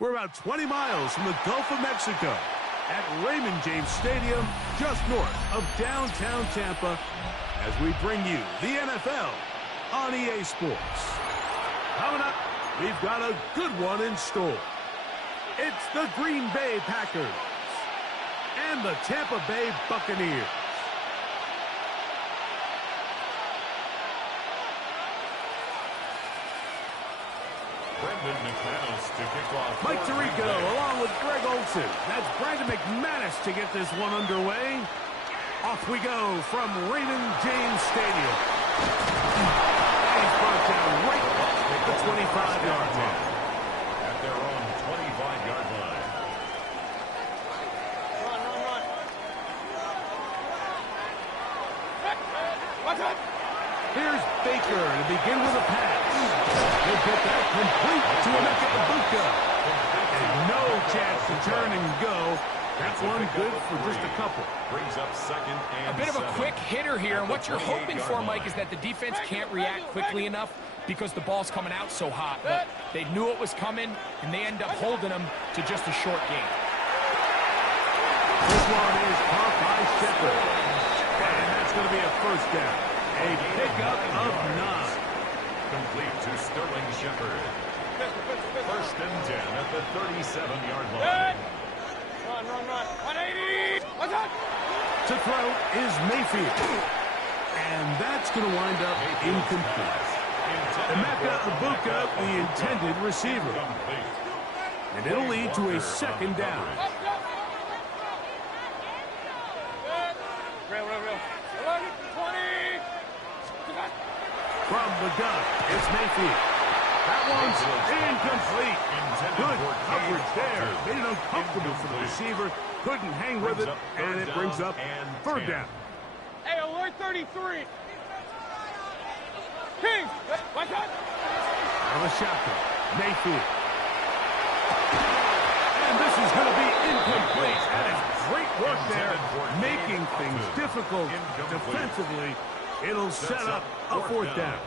We're about 20 miles from the Gulf of Mexico at Raymond James Stadium, just north of downtown Tampa, as we bring you the NFL on EA Sports. Coming up, we've got a good one in store. It's the Green Bay Packers and the Tampa Bay Buccaneers. Mike Tirico along with Greg Olsen. That's Brandon McManus to get this one underway. Off we go from Raymond James Stadium. And he's brought down right at the 25-yard line. At their own 25-yard line. Run. Here's Baker to begin with a pass. He'll get that complete to Emeka Egbuka. And no chance to turn and go. That's one good for just a couple. Brings up second and a bit of a quick hitter here, and what you're hoping for, Mike, is that the defense can't react quickly enough because the ball's coming out so hot. But they knew it was coming, and they end up holding them to just a short game. This one is caught by Shepard. And that's going to be a first down. A pickup of 9. Complete to Sterling Shepard. First and 10 at the 37-yard line. Run. 180. What's up? To throw is Mayfield. And that's going to wind up incomplete. Emeka Egbuka, the intended receiver. And it'll lead to a second down. Real. 20. From the gun, it's Mayfield. That one's incomplete. Good coverage there. Made it uncomfortable for the receiver. Couldn't hang with it, and it brings up third down. Hey, alert 33. King, what's up? Out of the shotgun, Mayfield. And this is going to be incomplete. That is great work there, making things difficult defensively. It'll set up a fourth down.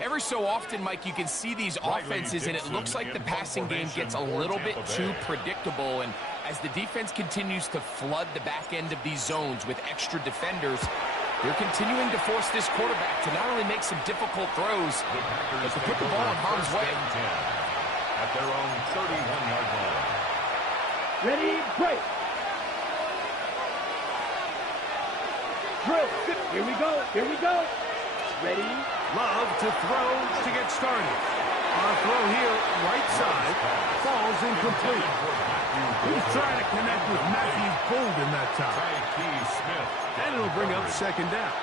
Every so often, Mike, you can see these offenses, and it looks like the passing game gets a little bit too predictable. And as the defense continues to flood the back end of these zones with extra defenders, they're continuing to force this quarterback to not only make some difficult throws, but to put the ball in harm's way. At their own 31-yard line. Ready, break. Drill. Here we go. Ready. Love to throw to get started. On a throw here, right side, falls incomplete. He was trying to connect with Matthew Golden that time. And it'll bring up second down.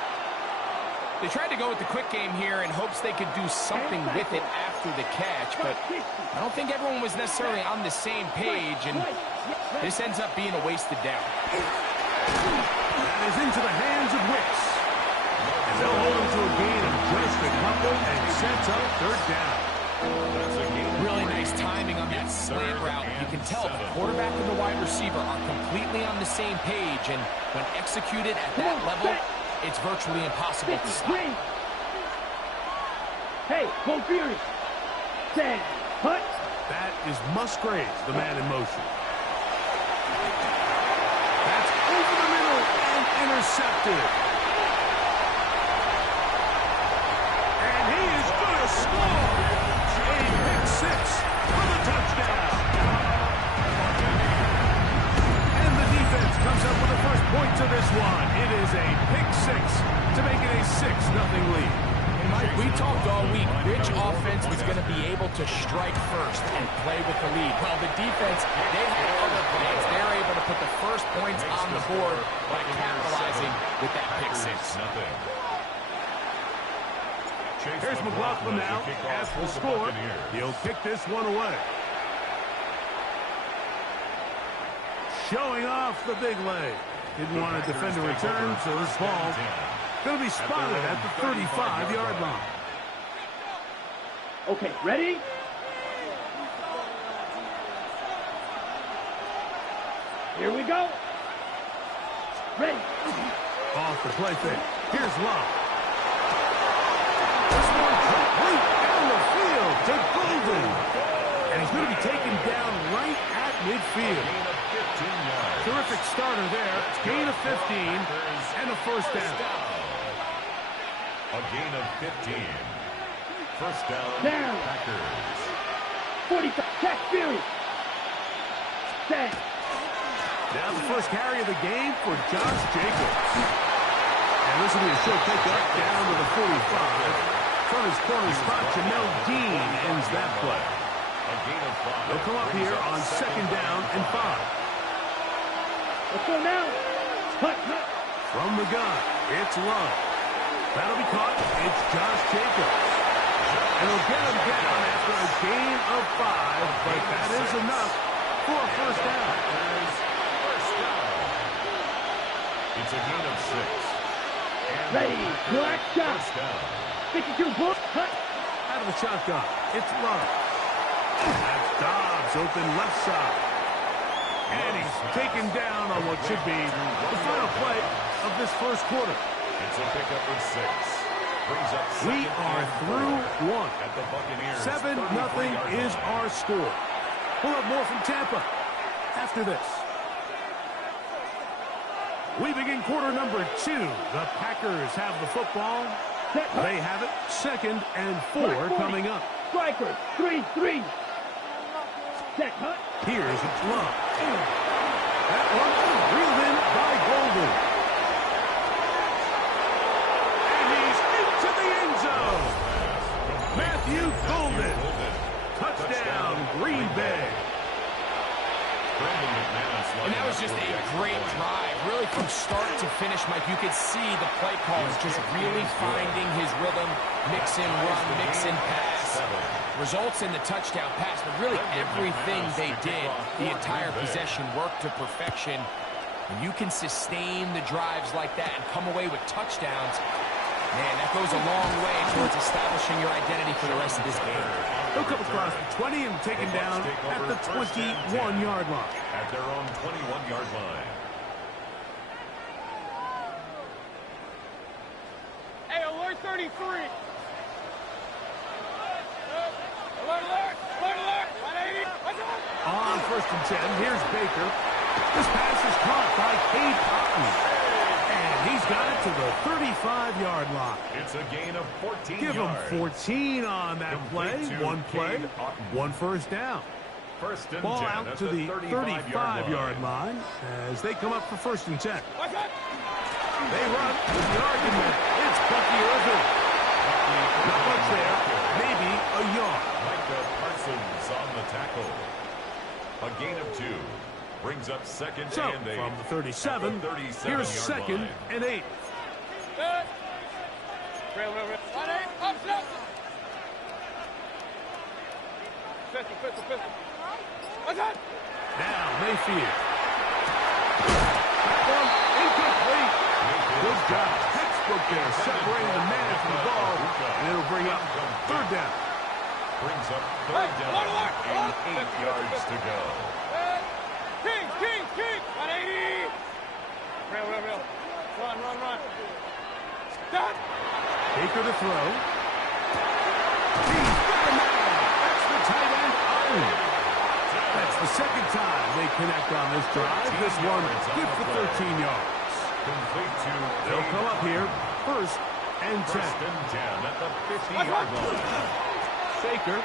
They tried to go with the quick game here in hopes they could do something with it after the catch, but I don't think everyone was necessarily on the same page, and this ends up being a wasted down. That is into the hands of Wicks. And they'll hold him to a gain of just a couple and sets up third down. Really nice timing on that slant route. You can tell the quarterback and the wide receiver are completely on the same page, and when executed at that level, it's virtually impossible to stop. Hey, go Fury. 10, hut. That is Musgrave, the man in motion. That's over the middle and intercepted. And he is going to score. A pick 6 for the touchdown. And the defense comes up with the first points of this one. It is a pick 6 to make it a 6-0 lead. Mike, we talked all week which offense was going to be able to strike first and play with the lead. Well, the defense, they had other plans. They're able to put the first points on the board by capitalizing with that pick 6. Here's McLaughlin now. As for the score, he'll kick this one away. Showing off the big leg. Didn't want to defend a return, so this ball going to be spotted at the 35-yard line. Okay, ready? Here we go. Ready. Off the play fake. Here's Love. This one complete down the field to Golden. And he's going to be taken down right at midfield. Terrific starter there. Gain of 15 and a first down. A gain of 15. First down, Packers. 45, check, Fury. Set. Now the first carry of the game for Josh Jacobs. And this will be a short pickup down to the 45. From his corner spot, Jamel Dean ends that play. A gain of 5. They'll come up here on second down and 5. Let's go now. Hut. From the gun, it's Love. That'll be caught. It's Josh Jacobs. And he'll get him down after a gain of 5, but that is enough for a first down. It's a gain of 6. Ready. Black shot. 52 book. Hut. Out of the shotgun, it's Love. That's Dobbs open left side. And he's taken down on what should be the final play of this first quarter. It's a pickup of 6. Brings up We are through one. At the Buccaneers. 7-0 is our score. We'll have more from Tampa after this. We begin quarter number 2. The Packers have the football. They have it. Second and 4 coming up. Striker. 3-3. Set. Hut. Here's Love. That one reeled in by Golden. And he's into the end zone. Matthew Golden. Touchdown, Green Bay. And that was just a great drive. Really from start to finish, Mike, you could see the play callers just really finding his rhythm. Mix and run, mix and pass. Results in the touchdown pass, but really everything they did, the entire possession worked to perfection. When you can sustain the drives like that and come away with touchdowns, man, that goes a long way towards establishing your identity for the rest of this game. They'll come across the 20 and taken down at the 21-yard line. At their own 21-yard line. Hey, alert 33. Alert, alert, alert, alert. 180. What's up? On first and 10, here's Baker. This pass is caught by Cade Otton. And he's got it to the 35-yard line. It's a gain of 14 Give him yards. 14 on that play. One play, one first down. First and Ball 10 out at to the 35-yard line as they come up for first and 10. What's up? They run with the argument. It's Bucky Irvin. Not much there. Maybe a yard. Micah Parsons on the tackle. A gain of 2. Brings up second So, and 8. from the 37, here's second line. and 8. Good. Real. 180. Up, up. Pistol. What's up? Now, Mayfield. That one incomplete. Good job. Textbook there, separating the man from the ball. And it'll bring up third down. Brings up third down and 8 yards to go. King. 180. Real. Run. Done. Baker to throw. He's got him out. That's the tight end, Otton. That's the second time they connect on this drive. This one good for 13 yards. Complete to They'll come up here first and 10. First and 10 at the 50-yard line. Baker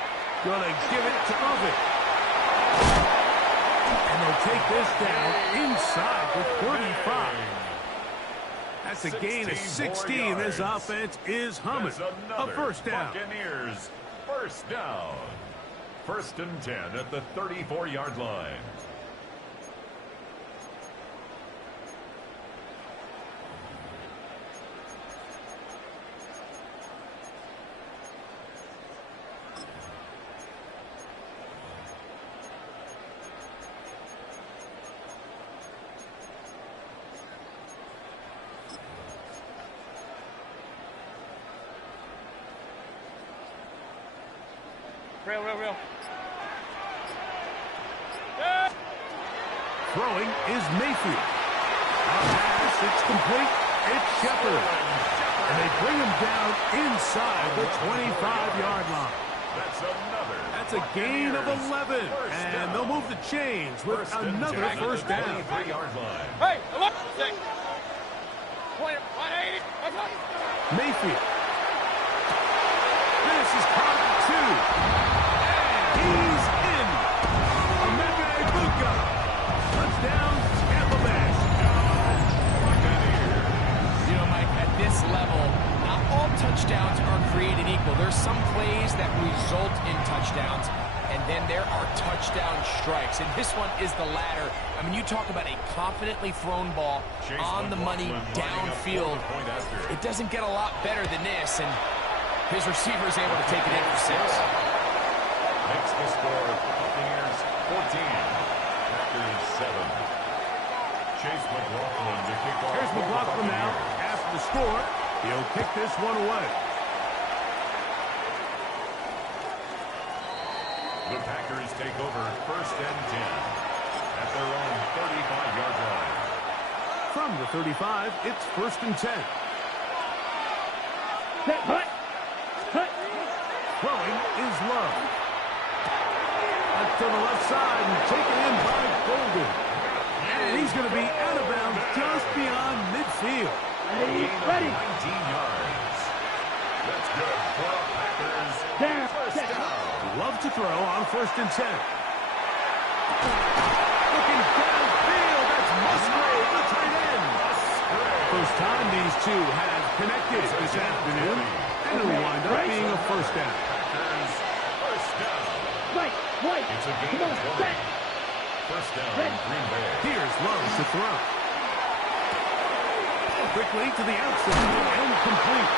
gonna give it to Oven. And they'll take this down inside the 35. That's a gain of 16. This offense is humming. A first down. Buccaneers first down. First and 10 at the 34-yard line. Real. Throwing is Mayfield. On pass, it's complete. It's Shepard. And they bring him down inside the 25-yard line. That's another. At That's a gain of 11. And they'll move the chains with another first down. 23-yard line. Hey, look. 180. Mayfield. This is caught at 2. And he's in. Emeka Egbuka. Touchdown, Tampa Bay. You know, Mike, at this level, not all touchdowns are created equal. There's some plays that result in touchdowns, and then there are touchdown strikes. And this one is the latter. I mean, you talk about a confidently thrown ball on the money downfield. It doesn't get a lot better than this, and his receiver is able to take it in for 6. Makes the score Buccaneers 14. Packers 7. Chase McLaughlin to kick off. Here's McLaughlin now. After the score, he'll kick this one away. The Packers take over 1st and 10 at their own 35-yard line. From the 35, it's 1st and 10. Set, hut. Throwing is Love. Up to the left side and taken in by Golden. And he's going to be out of bounds just beyond midfield. Ready. 19 yards. That's good for the Packers. Down. First down. Love to throw on 1st and 10. Looking downfield. That's Musgrave, the tight end. First time these two have connected this afternoon. And it'll wind up being a first down. Packers first down. Right. It's a gain Come on, of 20. set. First down, Green Bay. Here's Love to throw. Quickly to the outside and complete.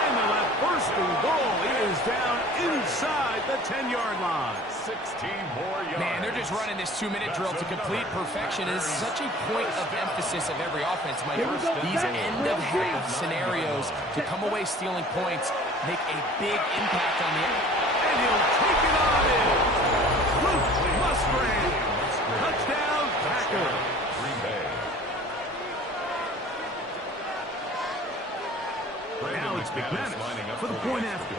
And they'll have 1st and goal. He is down inside the 10-yard line. 16 more yards. Man, they're just running this 2-minute drill to complete perfection. It is such a point of emphasis of every offense, Mike. These end-of-half scenarios to come away stealing points make a big impact on the... And he'll take it on in. Luke Musgrave. Touchdown, Packers. Green Bay. Now it's McManus for the point after.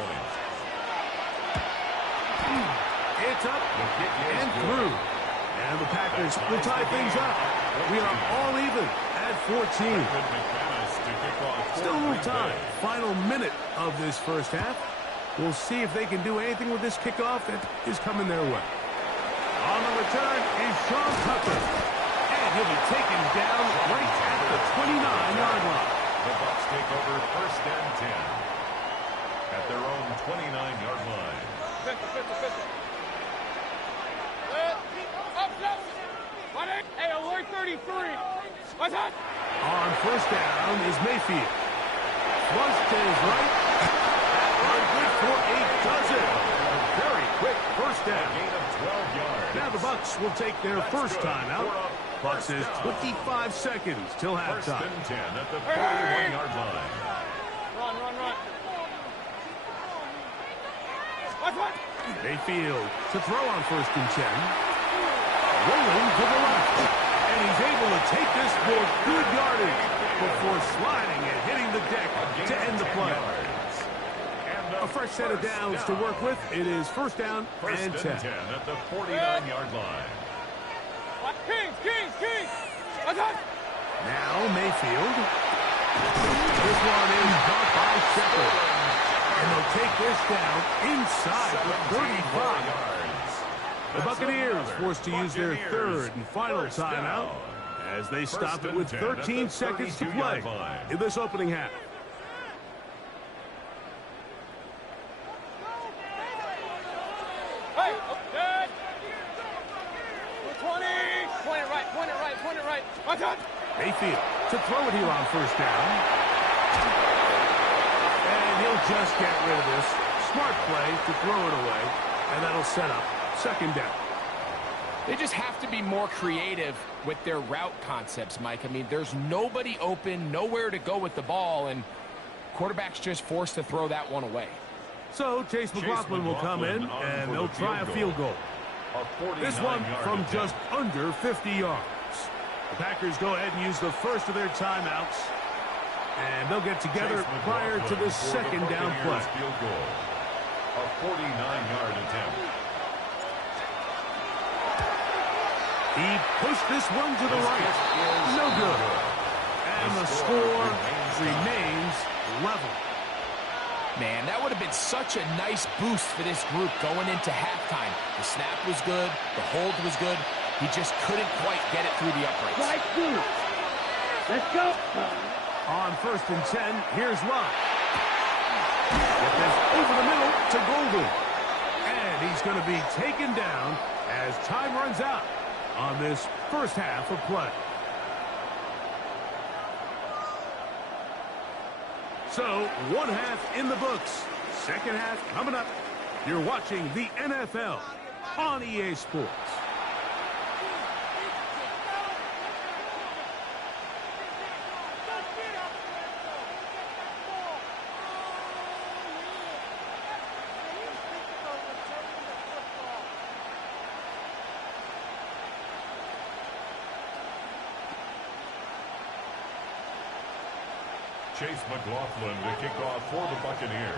It's up and through. And the Packers will tie things up. We are all even at 14. Still a little time. Final minute of this first half. We'll see if they can do anything with this kickoff that is coming their way. On the return is Sean Tucker. And he'll be taken down right at the 29-yard line. The Bucs take over 1st and 10 at their own 29-yard line. 50. Hey, alert 33. What's that? On 1st down is Mayfield. Flush to his right. That run good for 8 dozen. Very quick first down. Gain of 12 yards. Now the Bucs will take their first timeout. Bucs is 25 seconds till 1st halftime. and 10 at the 41-yard line. Run. What? Mayfield to throw on 1st and 10. Rolling to the left. And he's able to take this for good yardage before sliding and hitting the deck to end the play. A fresh set of downs to work with. It is 1st down and 10. At the 49-yard line. Kings. What's that? Now Mayfield. This one is caught by Shepard. And they'll take this down inside the 35. The Buccaneers forced to use their 3rd and final timeout as they stop it with 13 seconds to play in this opening half. Hey, good. 20. Point it right. What's that? Mayfield to throw it here on 1st down. And he'll just get rid of this. Smart play to throw it away. And that'll set up 2nd down. They just have to be more creative with their route concepts, Mike. I mean, there's nobody open, nowhere to go with the ball, and quarterback's just forced to throw that one away. So Chase McLaughlin will come in, and they'll try a field goal. This one from just under 50 yards. The Packers go ahead and use the first of their timeouts, and they'll get together prior to the 2nd down play. A 49-yard attempt. He pushed this one to the right. No good. And the score remains level. Man, that would have been such a nice boost for this group going into halftime. The snap was good. The hold was good. He just couldn't quite get it through the uprights. Right through. Let's go. On 1st and 10, here's Love. Get this over the middle to Golden. And he's going to be taken down as time runs out on this first half of play. So, one half in the books. Second half coming up. You're watching the NFL on EA Sports. Chase McLaughlin to kick off for the Buccaneers.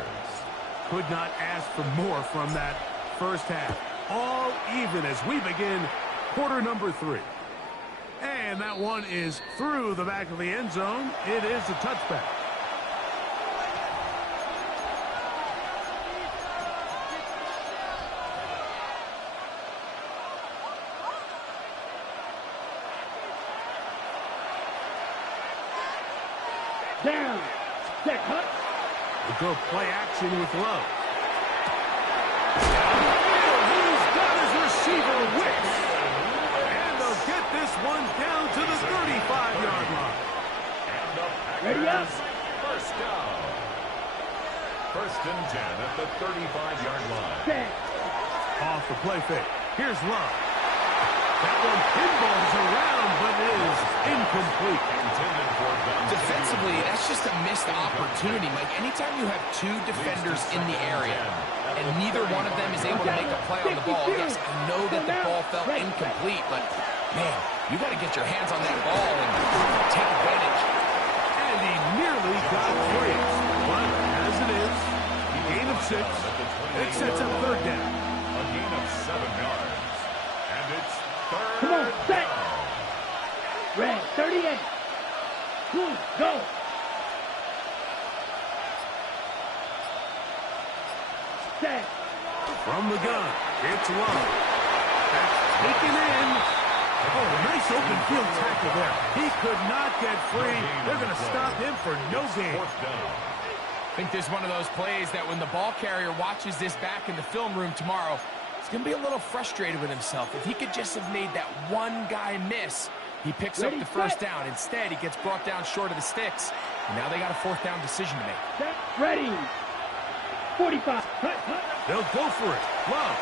Could not ask for more from that first half. All even as we begin quarter number 3. And that one is through the back of the end zone. It is a touchback. Down. Set. Hut. We'll go play action with Love. Downfield, he's got his receiver, Wicks. And they'll get this one down to the 35-yard line. And the Ready up. Packers first down. 1st and 10 at the 35-yard line. Set. Off the play fake. Here's Love. That one pinballs around, but is incomplete. Intended for Defensively, that's just a missed opportunity, Mike. Anytime you have 2 defenders in the area and neither one of them is able to make a play on the ball, yes, I know that the ball felt incomplete, but, man, you got to get your hands on that ball and take advantage. And he nearly got free. But as it is, gain of 6, it sets up 3rd down. A gain of 7 yards. And it's 3rd Come on, set. down. Red. 38. Good. Go. Set. From the gun, it's Love. That's taken in. Oh, nice open field tackle there. He could not get free. They're going to stop him for no gain. 4th down. I think there's one of those plays that when the ball carrier watches this back in the film room tomorrow, he's going to be a little frustrated with himself. If he could just have made that one guy miss, he picks up the first down. Instead, he gets brought down short of the sticks. And now they got a 4th down decision to make. Set. Ready. 45. Hut. Hut. They'll go for it. Love.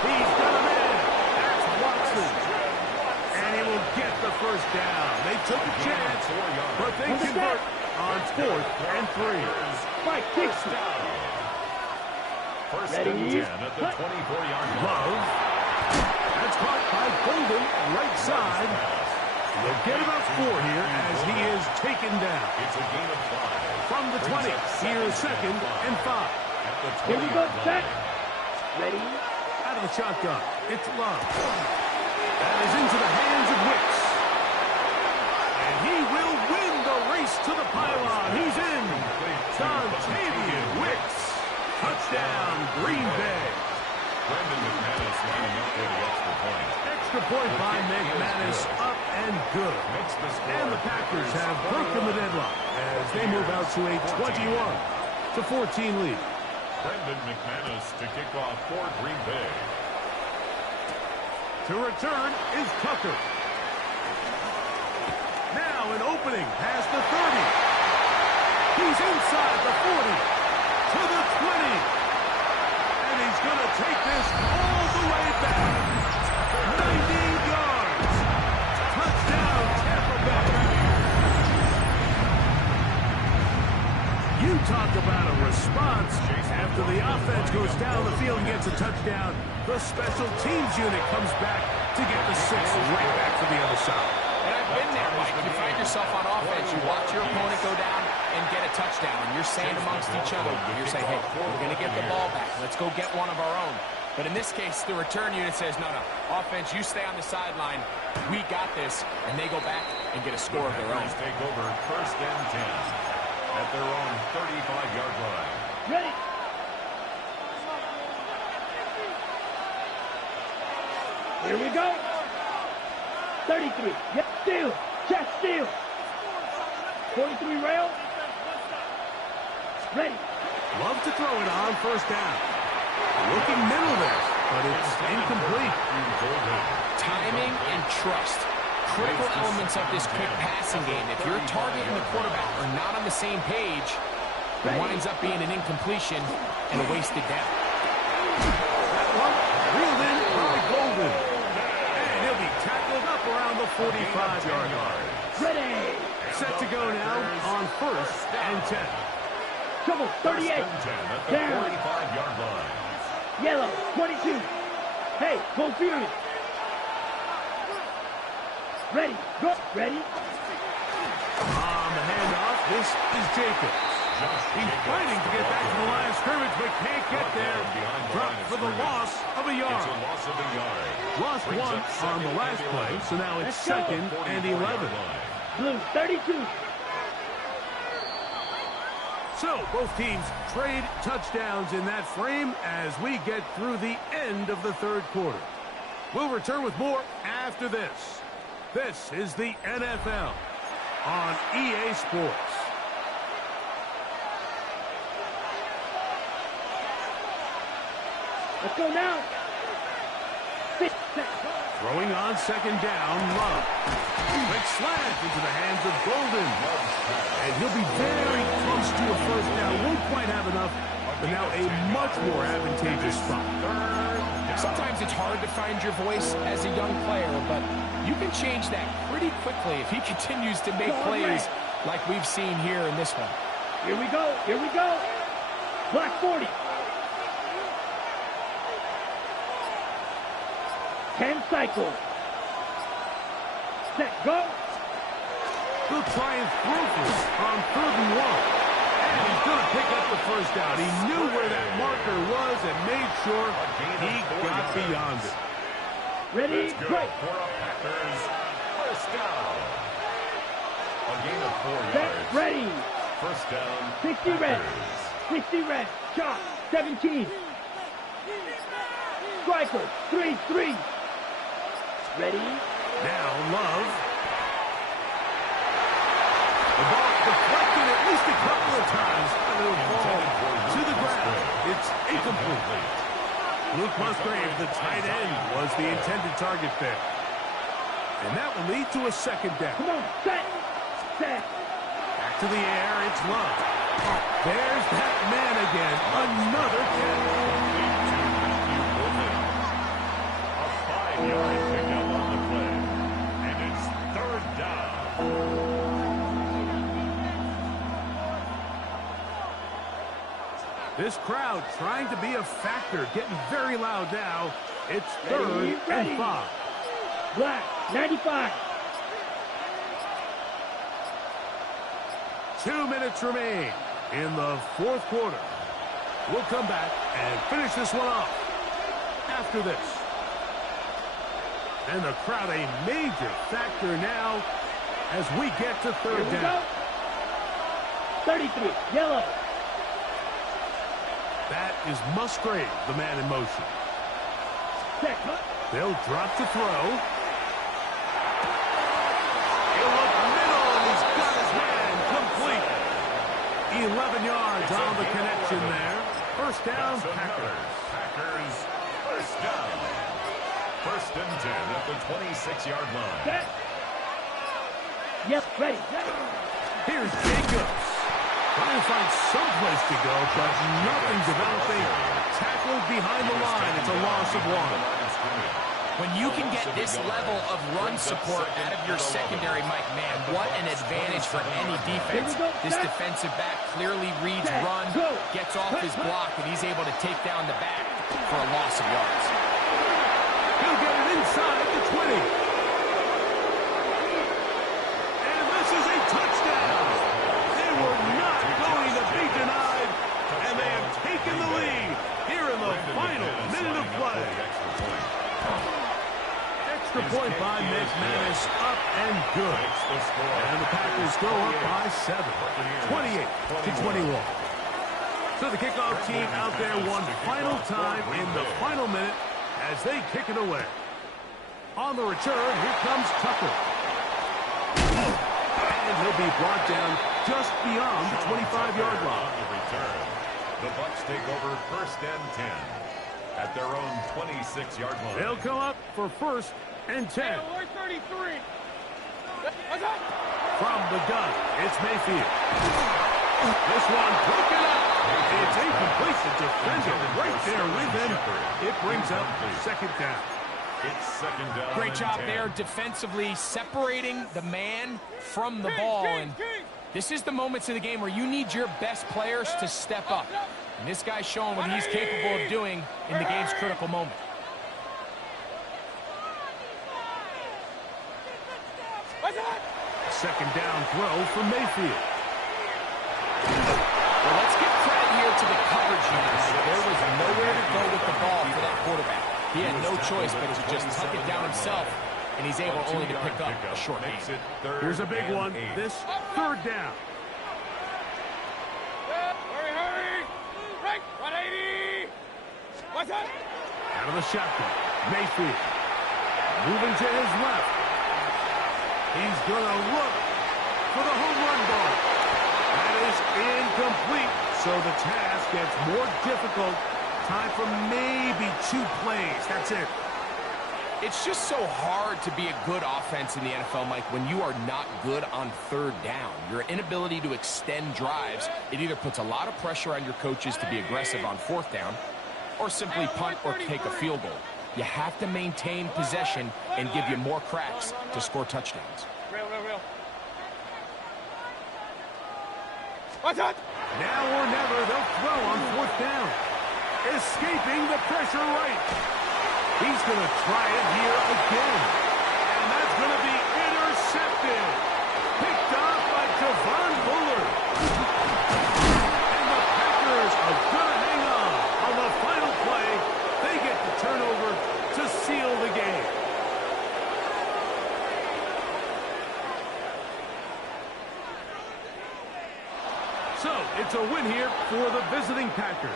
He's got a man. That's Watson. And he will get the first down. They took a chance, but they convert on 4th and 3. Fight. Kick. Down. 1st Ready? and 10 at the 24-yard line. Love. That's caught by Golden, right side. They'll get about 4 here as he is taken down. It's a gain of 5. From the 20, here's 2nd and 5. At the Here we go. 20-yard Set. line. Ready. Out of the shotgun, it's Love. That is into the hands of Wicks. And he will win the race to the pylon. He's in. Dontavian Wicks. Touchdown, Green Bay. Brendan McManus lining up for the extra point. Extra point by McManus, up and good. Makes the score. And the Packers have broken the deadlock as they move out to a 21-14 lead. Brendan McManus to kick off for Green Bay. To return is Tucker. Now an opening past the 30. He's inside the 40 to the 20. And he's going to take this all the way back. 90 yards. Touchdown, Tampa Bay. You talk about a response. After the offense goes down the field and gets a touchdown, the special teams unit comes back to get the 6 right back to the other side. And I've been there, Mike. You find yourself on offense, you watch your opponent go down and get a touchdown, and you're saying amongst each other, you're saying, hey, we're going to get the ball back. Let's go get one of our own. But in this case, the return unit says, no, offense, you stay on the sideline. We got this. And they go back and get a score of their own. Take over 1st and 10 at their own 35-yard line. Ready. Here we go. 33. Yep, steal. Check, steal. 43 rail. Ready. Love to throw it on 1st down. Looking middle there, but it's incomplete. Timing and trust. Critical elements of this quick passing game. If your target and the quarterback are not on the same page, it winds up being an incompletion and a wasted down. That one reeled in by Golden. And he'll be tackled up around the 45-yard line. Ready. Set to go now on 1st and 10. Trouble, 38. Down. 45-yard line. Yellow, 22. Hey, go Fury. Ready, go. Ready. On the handoff, this is Jacobs. He's fighting to get back to the line of scrimmage, but can't get there. Dropped for the loss of a yard. It's a loss of a yard. Lost one on the last play, so now it's 2nd and 11. Blue, 32. So both teams trade touchdowns in that frame as we get through the end of the 3rd quarter. We'll return with more after this. This is the NFL on EA Sports. Let's go now. Throwing on 2nd down, Love. Quick slant into the hands of Golden. And he'll be very close to a 1st down. Won't quite have enough, but now a much more advantageous spot. Sometimes it's hard to find your voice as a young player, but you can change that pretty quickly if he continues to make plays like we've seen here in this one. Here we go. Here we go. Black 40. 10 cycles. Set, go. He'll try and throw for it on 3rd and 1. And he's going to pick up the 1st down. He knew where that marker was and made sure he got beyond it. Ready, break. For a Packers 1st down. A gain of 4 Set, yards. ready. 1st down. 60 red. 60 red. Chop, 17. Striker, 3-3. Ready. Now Love. The ball deflected at least a couple of times. And it'll fall to the ground. It's incomplete. Luke Musgrave, the tight end, was the intended target there. And that will lead to a 2nd down. Come on, set. Set. Back to the air, it's Love. There's that man again. Another catch. A 5-yard pickup on the play. And it's 3rd down. This crowd trying to be a factor, getting very loud now. It's 3rd and 5. Black, 95. 2 minutes remain in the 4th quarter. We'll come back and finish this one off after this. And the crowd a major factor now as we get to 3rd down. 33, yellow. That is Musgrave, the man in motion. Set. They'll drop to throw. He'll look middle, and he's got his man complete. 11 yards on the connection there. 1st down, Packers. Packers 1st down. 1st and 10 at the 26-yard line. Set. Yep, ready. Here's Jacobs. Trying to find some place to go, but nothing developing. Tackled behind the line. It's a loss of 1. When you can get this level of run support out of your secondary, Mike, man, what an advantage for any defense. This defensive back clearly reads run, gets off his block, and he's able to take down the back for a loss of yards. He'll get it inside the 20. And this is a touchdown. They were not going to be denied, and they have taken the lead here in the final minute of play. good. And the Packers go up by 7, 28-21. So the kickoff team out there one final time in the final minute as they kick it away. On the return, here comes Tucker. And he'll be brought down just beyond the 25-yard line. The Bucs take over 1st and 10 at their own 26-yard line. They'll come up for 1st and 10. We're 33. From the gun, it's Mayfield. This one broken up. It's incomplete. The defender right there with him. It brings up 2nd down. It's 2nd down. Great job there defensively, separating the man from the ball. And this is the moments of the game where you need your best players to step up. And this guy's showing what he's capable of doing in the game's critical moment. Second down throw for Mayfield. Well, let's give credit here to the coverage unit. There was nowhere to go with the ball for that quarterback. He had no choice but to just tuck it down himself, and he's able only to pick up a short gain. Here's a big one. This 3rd down. Hurry! Break! 180! What's that? Out of the shotgun. Mayfield. Moving to his left. He's going to look for the home run ball. That is incomplete. So the task gets more difficult. Time for maybe 2 plays. That's it. It's just so hard to be a good offense in the NFL, Mike, when you are not good on 3rd down. Your inability to extend drives, it either puts a lot of pressure on your coaches to be aggressive on 4th down or simply punt or take a field goal. You have to maintain possession and give you more cracks to score touchdowns. Real. What's that? Now or never, they'll throw on 4th down. Escaping the pressure right. He's going to try it here again. And that's going to be intercepted. Picked off by Javon Bullard. And the Packers are going to hang on the final play. They get the turnover to seal the game. So, it's a win here for the visiting Packers.